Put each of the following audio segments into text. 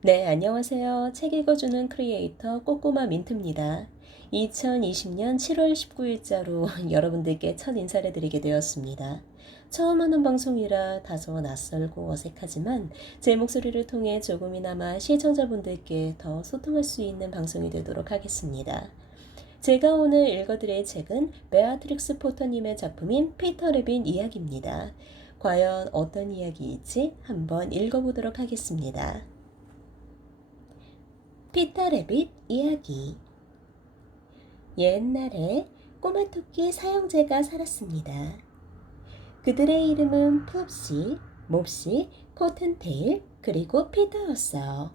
네, 안녕하세요. 책 읽어주는 크리에이터 꼬꼬마 민트입니다. 2020년 7월 19일자로 여러분들께 첫 인사를 드리게 되었습니다. 처음 하는 방송이라 다소 낯설고 어색하지만 제 목소리를 통해 조금이나마 시청자분들께 더 소통할 수 있는 방송이 되도록 하겠습니다. 제가 오늘 읽어드릴 책은 베아트릭스 포터님의 작품인 피터 레빈 이야기입니다. 과연 어떤 이야기일지 한번 읽어보도록 하겠습니다. 피터 레빗 이야기. 옛날에 꼬마 토끼 사형제가 살았습니다. 그들의 이름은 푹시, 몹시, 코튼테일, 그리고 피터였어요.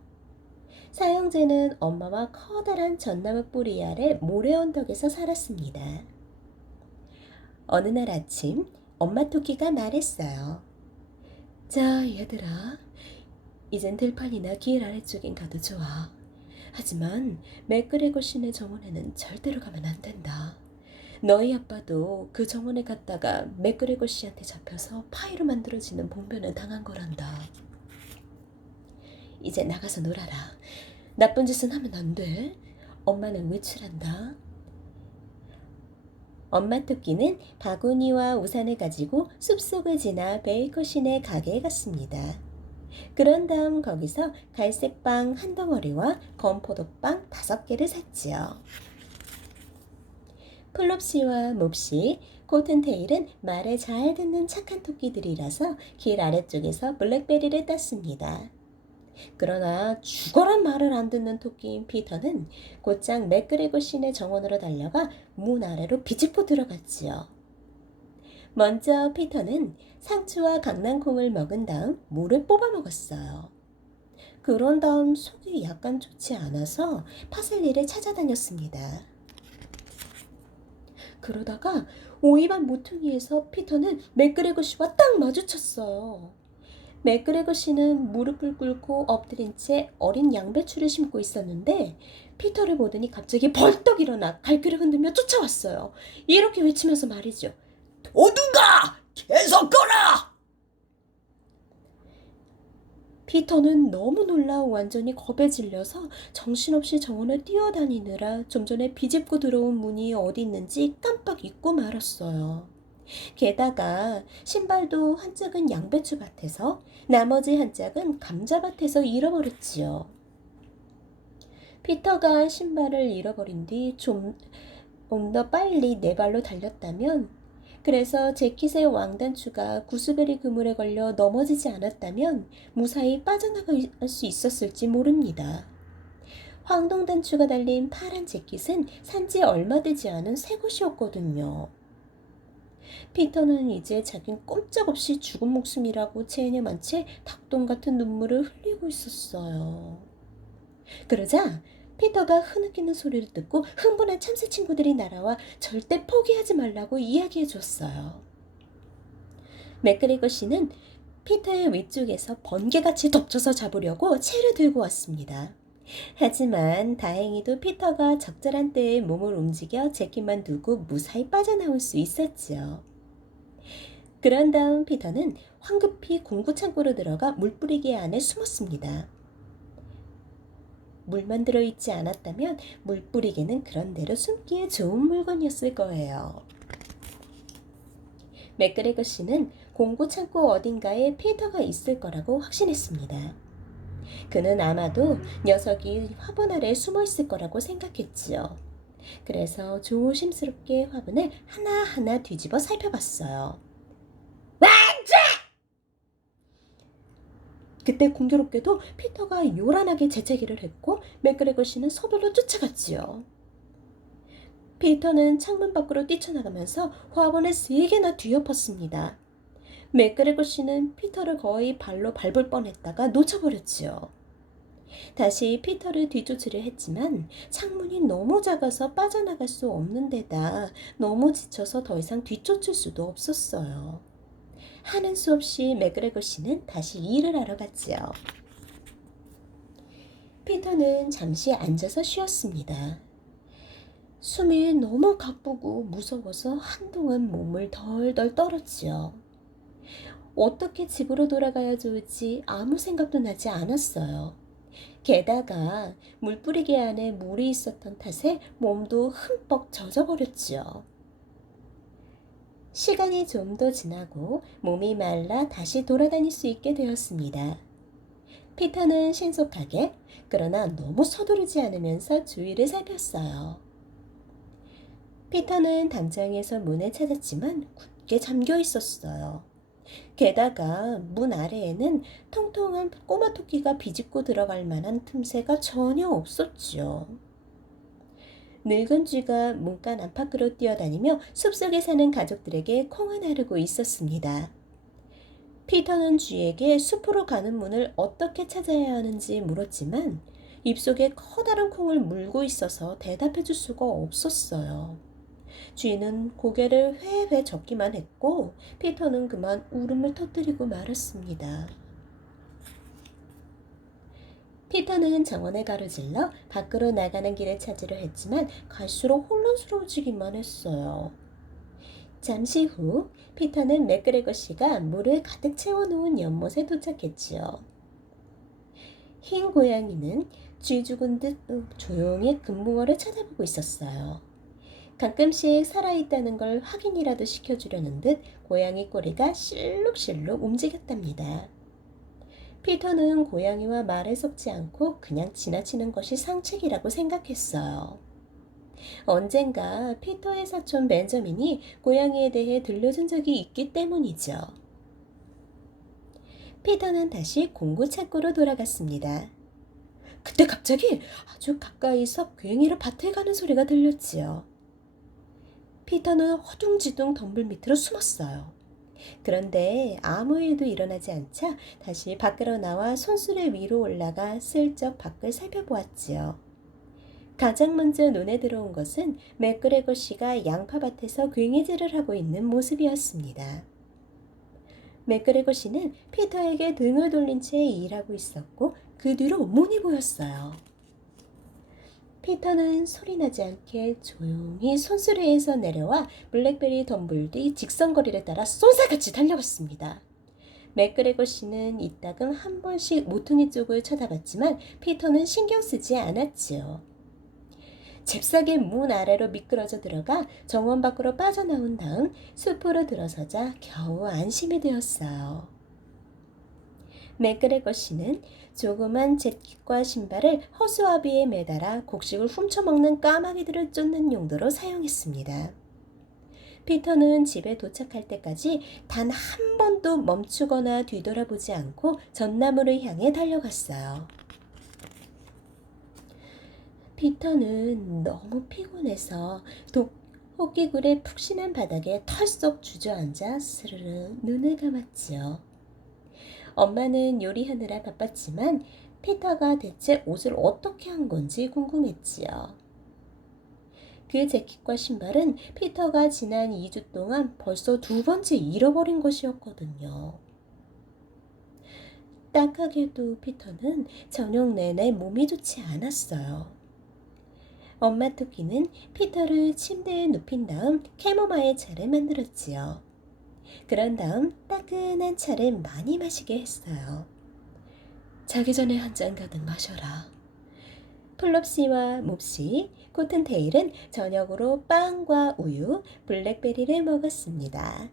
사형제는 엄마와 커다란 전나무 뿌리 아래 모래 언덕에서 살았습니다. 어느 날 아침 엄마 토끼가 말했어요. 자, 얘들아, 이젠 들판이나 길 아래쪽엔 가도 좋아. 하지만 맥그레거 시내 정원에는 절대로 가면 안 된다. 너희 아빠도 그 정원에 갔다가 맥그레거 씨한테 잡혀서 파이로 만들어지는 봉변을 당한 거란다. 이제 나가서 놀아라. 나쁜 짓은 하면 안 돼. 엄마는 외출한다. 엄마 토끼는 바구니와 우산을 가지고 숲속을 지나 베이커 시내 가게에 갔습니다. 그런 다음 거기서 갈색빵 한 덩어리와 건포도빵 5개를 샀지요. 플롭시와 몹시, 코튼테일은 말을 잘 듣는 착한 토끼들이라서 길 아래쪽에서 블랙베리를 땄습니다. 그러나 죽어란 말을 안 듣는 토끼인 피터는 곧장 맥그레거 시내 정원으로 달려가 문 아래로 비집고 들어갔지요. 먼저 피터는 상추와 강낭콩을 먹은 다음 물을 뽑아 먹었어요. 그런 다음 속이 약간 좋지 않아서 파슬리를 찾아다녔습니다. 그러다가 오이반 모퉁이에서 피터는 맥그레거 씨와 딱 마주쳤어요. 맥그레거 씨는 무릎을 꿇고 엎드린 채 어린 양배추를 심고 있었는데 피터를 보더니 갑자기 벌떡 일어나 갈퀴를 흔들며 쫓아왔어요. 이렇게 외치면서 말이죠. 도둑아! 계속 꺼라! 피터는 너무 놀라 완전히 겁에 질려서 정신없이 정원을 뛰어다니느라 좀 전에 비집고 들어온 문이 어디 있는지 깜빡 잊고 말았어요. 게다가 신발도 한 짝은 양배추밭에서 나머지 한 짝은 감자밭에서 잃어버렸지요. 피터가 신발을 잃어버린 뒤 좀 더 빨리 네 발로 달렸다면, 그래서 재킷의 왕단추가 구스베리 그물에 걸려 넘어지지 않았다면 무사히 빠져나갈 수 있었을지 모릅니다. 황동단추가 달린 파란 재킷은 산지 얼마 되지 않은 새 것이었거든요. 피터는 이제 자긴 꼼짝없이 죽은 목숨이라고 체념한 채 닭똥 같은 눈물을 흘리고 있었어요. 그러자 피터가 흐느끼는 소리를 듣고 흥분한 참새 친구들이 날아와 절대 포기하지 말라고 이야기해 줬어요. 맥그리거 씨는 피터의 위쪽에서 번개같이 덮쳐서 잡으려고 채를 들고 왔습니다. 하지만 다행히도 피터가 적절한 때에 몸을 움직여 재킷만 두고 무사히 빠져나올 수 있었지요. 그런 다음 피터는 황급히 공구 창고로 들어가 물뿌리개 안에 숨었습니다. 물만 들어있지 않았다면 물뿌리개는 그런대로 숨기에 좋은 물건이었을 거예요. 맥그레거 씨는 공구 창고 어딘가에 피터가 있을 거라고 확신했습니다. 그는 아마도 녀석이 화분 아래에 숨어 있을 거라고 생각했지요. 그래서 조심스럽게 화분을 하나하나 뒤집어 살펴봤어요. 그때 공교롭게도 피터가 요란하게 재채기를 했고 맥그레거 씨는 서둘러 쫓아갔지요. 피터는 창문 밖으로 뛰쳐나가면서 화분을 3개나 뒤엎었습니다. 맥그레거 씨는 피터를 거의 발로 밟을 뻔했다가 놓쳐버렸지요. 다시 피터를 뒤쫓으려 했지만 창문이 너무 작아서 빠져나갈 수 없는 데다 너무 지쳐서 더 이상 뒤쫓을 수도 없었어요. 하는 수 없이 맥그레거 씨는 다시 일을 하러 갔지요. 피터는 잠시 앉아서 쉬었습니다. 숨이 너무 가쁘고 무서워서 한동안 몸을 덜덜 떨었지요. 어떻게 집으로 돌아가야 좋을지 아무 생각도 나지 않았어요. 게다가 물뿌리개 안에 물이 있었던 탓에 몸도 흠뻑 젖어버렸지요. 시간이 좀 더 지나고 몸이 말라 다시 돌아다닐 수 있게 되었습니다. 피터는 신속하게, 그러나 너무 서두르지 않으면서 주위를 살폈어요. 피터는 담장에서 문을 찾았지만 굳게 잠겨 있었어요. 게다가 문 아래에는 통통한 꼬마 토끼가 비집고 들어갈 만한 틈새가 전혀 없었지요. 늙은 쥐가 문간 안팎으로 뛰어다니며 숲속에 사는 가족들에게 콩을 나르고 있었습니다. 피터는 쥐에게 숲으로 가는 문을 어떻게 찾아야 하는지 물었지만 입속에 커다란 콩을 물고 있어서 대답해 줄 수가 없었어요. 쥐는 고개를 회회 젓기만 했고 피터는 그만 울음을 터뜨리고 말았습니다. 피터는 정원을 가로질러 밖으로 나가는 길을 찾으려 했지만 갈수록 혼란스러워지기만 했어요. 잠시 후 피터는 맥그레거 씨가 물을 가득 채워놓은 연못에 도착했지요. 흰 고양이는 쥐 죽은 듯 조용히 금붕어를 쳐다보고 있었어요. 가끔씩 살아있다는 걸 확인이라도 시켜주려는 듯 고양이 꼬리가 실룩실룩 움직였답니다. 피터는 고양이와 말을 섞지 않고 그냥 지나치는 것이 상책이라고 생각했어요. 언젠가 피터의 사촌 벤저민이 고양이에 대해 들려준 적이 있기 때문이죠. 피터는 다시 공구 창고로 돌아갔습니다. 그때 갑자기 아주 가까이서 괭이로 밭을 가는 소리가 들렸지요. 피터는 허둥지둥 덤불 밑으로 숨었어요. 그런데 아무 일도 일어나지 않자 다시 밖으로 나와 손수레 위로 올라가 슬쩍 밖을 살펴보았지요. 가장 먼저 눈에 들어온 것은 맥그레거 씨가 양파밭에서 괭이질을 하고 있는 모습이었습니다. 맥그레거 씨는 피터에게 등을 돌린 채 일하고 있었고 그 뒤로 문이 보였어요. 피터는 소리나지 않게 조용히 손수레에서 내려와 블랙베리 덤불 뒤 직선거리를 따라 쏜살같이 달려갔습니다. 맥그레거 씨는 이따금 한 번씩 모퉁이 쪽을 쳐다봤지만 피터는 신경 쓰지 않았지요. 잽싸게 문 아래로 미끄러져 들어가 정원 밖으로 빠져나온 다음 숲으로 들어서자 겨우 안심이 되었어요. 맥그레거 씨는 조그만 재킷과 신발을 허수아비에 매달아 곡식을 훔쳐먹는 까마귀들을 쫓는 용도로 사용했습니다. 피터는 집에 도착할 때까지 단 한 번도 멈추거나 뒤돌아보지 않고 전나무를 향해 달려갔어요. 피터는 너무 피곤해서 호끼굴의 푹신한 바닥에 털썩 주저앉아 스르르 눈을 감았지요. 엄마는 요리하느라 바빴지만 피터가 대체 옷을 어떻게 한 건지 궁금했지요. 그 재킷과 신발은 피터가 지난 2주 동안 벌써 2번째 잃어버린 것이었거든요. 딱하게도 피터는 저녁 내내 몸이 좋지 않았어요. 엄마 토끼는 피터를 침대에 눕힌 다음 캐모마일 차를 만들었지요. 그런 다음 따끈한 차를 많이 마시게 했어요. 자기 전에 한 잔 가득 마셔라. 플롭시와 몹시, 코튼테일은 저녁으로 빵과 우유, 블랙베리를 먹었습니다.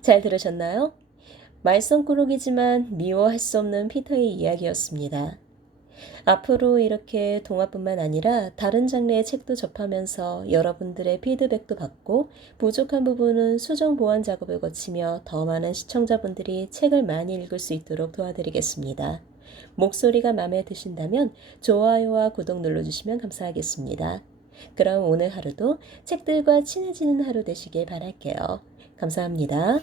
잘 들으셨나요? 말썽꾸러기지만 미워할 수 없는 피터의 이야기였습니다. 앞으로 이렇게 동화뿐만 아니라 다른 장르의 책도 접하면서 여러분들의 피드백도 받고 부족한 부분은 수정 보완 작업을 거치며 더 많은 시청자분들이 책을 많이 읽을 수 있도록 도와드리겠습니다. 목소리가 마음에 드신다면 좋아요와 구독 눌러주시면 감사하겠습니다. 그럼 오늘 하루도 책들과 친해지는 하루 되시길 바랄게요. 감사합니다.